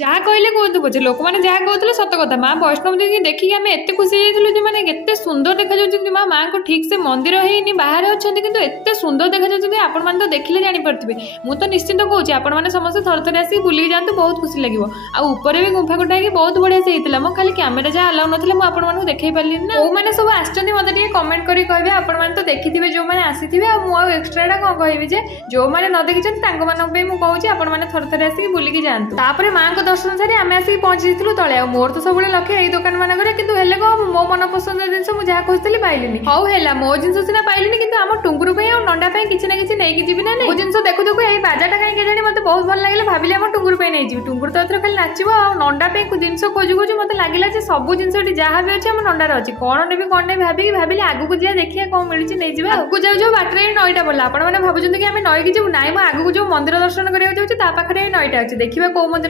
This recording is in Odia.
ଯାହା କହିଲେ କୁହନ୍ତୁ ପଛେ ଲୋକମାନେ ଯାହା କହୁଥିଲେ ସତ କଥା ମା ବୈଷ୍ଣବ ଦେବୀକି ଦେଖିକି ଆମେ ଏତେ ଖୁସି ହେଇଯାଇଥିଲୁ ଯେ ମାନେ କେତେ ସୁନ୍ଦର ଦେଖାଯାଉଛନ୍ତି ମା ମାଆଙ୍କୁ ଠିକ୍ ସେ ମନ୍ଦିର ହେଇନି ବାହାରେ ଅଛନ୍ତି କିନ୍ତୁ ଏତେ ସୁନ୍ଦର ଦେଖାଯାଉଛନ୍ତି ଆପଣମାନେ ତ ଦେଖିଲେ ଜାଣିପାରୁଥିବେ। ମୁଁ ତ ନିଶ୍ଚିନ୍ତ କହୁଛି ଆପଣମାନେ ସମସ୍ତେ ଥରେ ଥରେ ଆସିକି ବୁଲିକି ଯାଆନ୍ତୁ ବହୁତ ଖୁସି ଲାଗିବ। ଆଉ ଉପରେ ବି ଗୁମ୍ଫା କୋଠା ହେଇକି ବହୁତ ବଢ଼ିଆ ସେ ହେଇଥିଲା। ମୁଁ ଖାଲି କ୍ୟାମେରା ଯାହା ଆଲାଉ ନଥିଲା ମୁଁ ଆପଣମାନଙ୍କୁ ଦେଖେଇ ପାରିଲିନି ନା। କୋଉମାନେ ସବୁ ଆସିଛନ୍ତି ମୋତେ ଟିକେ କମେଣ୍ଟ କରି କହିବେ। ଆପଣମାନେ ତ ଦେଖିଥିବେ ଯେଉଁମାନେ ଆସିଥିବେ ଆଉ ମୁଁ ଆଉ ଏକ୍ସଟ୍ରାଟା କ'ଣ କହିବି ଯେ ଯେଉଁମାନେ ନ ଦେଖିଛନ୍ତି ତାଙ୍କମାନଙ୍କ ପାଇଁ ମୁଁ କହୁଛି ଆପଣମାନେ ଥରେ ଥରେ ଆସିକି ବୁଲିକି ଯାଆନ୍ତୁ। ତାପରେ ମାଆଙ୍କ ଦର୍ଶନ ସାରି ଆମେ ଆସିକି ପହଞ୍ଚିଯାଇଥିଲୁ ତଳେ। ଆଉ ମୋର ତ ସବୁବେଳେ ଲକ୍ଷ୍ୟ ଏଇ ଦୋକାନ ମାନଙ୍କରେ କିନ୍ତୁ ହେଲେ କ'ଣ ମୋ ମନ ପସନ୍ଦ ଜିନିଷ ମୁଁ ଯାହା ଖୋଜୁଥିଲି ପାଇଲିନି। ହଉ ହେଲା ମୋ ଜିନିଷ ସିନା ପାଇଲିନି କିନ୍ତୁ ଆମ ଟୁଙ୍ଗୁରୁ ପାଇଁ ଆଉ ନଣ୍ଡା ପାଇଁ କିଛି ନା କିଛି ନେଇକି ଯିବି ନା ନାଇଁ। ଜିନିଷ ଦେଖୁ ଦେଖୁ ଏଇ ବାଜାଟା କାହିଁକି କେଜାଣି ମୋତେ ବହୁତ ଭଲ ଲାଗିଲା ଭାବିଲି ଆମ ଟୁଙ୍ଗୁରୁ ପାଇଁ ନେଇଯିବି। ଟୁଙ୍ଗୁରୁ ତ ଏଥର ଖାଲି ନାଚିବ ଆଉ ନଣ୍ଡା ପାଇଁ ଜିନିଷ ଖୋଜୁ ଖୋଜୁ ମୋତେ ଲାଗିଲା ଯେ ସବୁ ଜିନିଷ ଏଠି ଯାହା ବି ଅଛି ଆମ ନଣ୍ଡାର ଅଛି। କ'ଣ ନେବି କ'ଣ ନେବି ଭାବିଲି ଆଗକୁ ଯିବା ଦେଖିବା କ'ଣ ମିଳୁଛି ନେଇଯିବା। ଆଗକୁ ଯାଉ ଯାଉ ବାଟରେ ନଈଟା ପଡ଼ିଲା। ଆପଣମାନେ ଭାବୁଛନ୍ତି କି ଆମେ ନଈକି ଯିବୁ? ନାଇଁ ମୁଁ ଆଗକୁ ଯୋଉ ମନ୍ଦିର ଦର୍ଶନ କରିବାକୁ ଯାଉଛି ତା ପାଖରେ ଏଇ ନଈଟା ଅଛି। ଦେଖିବା କୋଉ ମନ୍ଦିର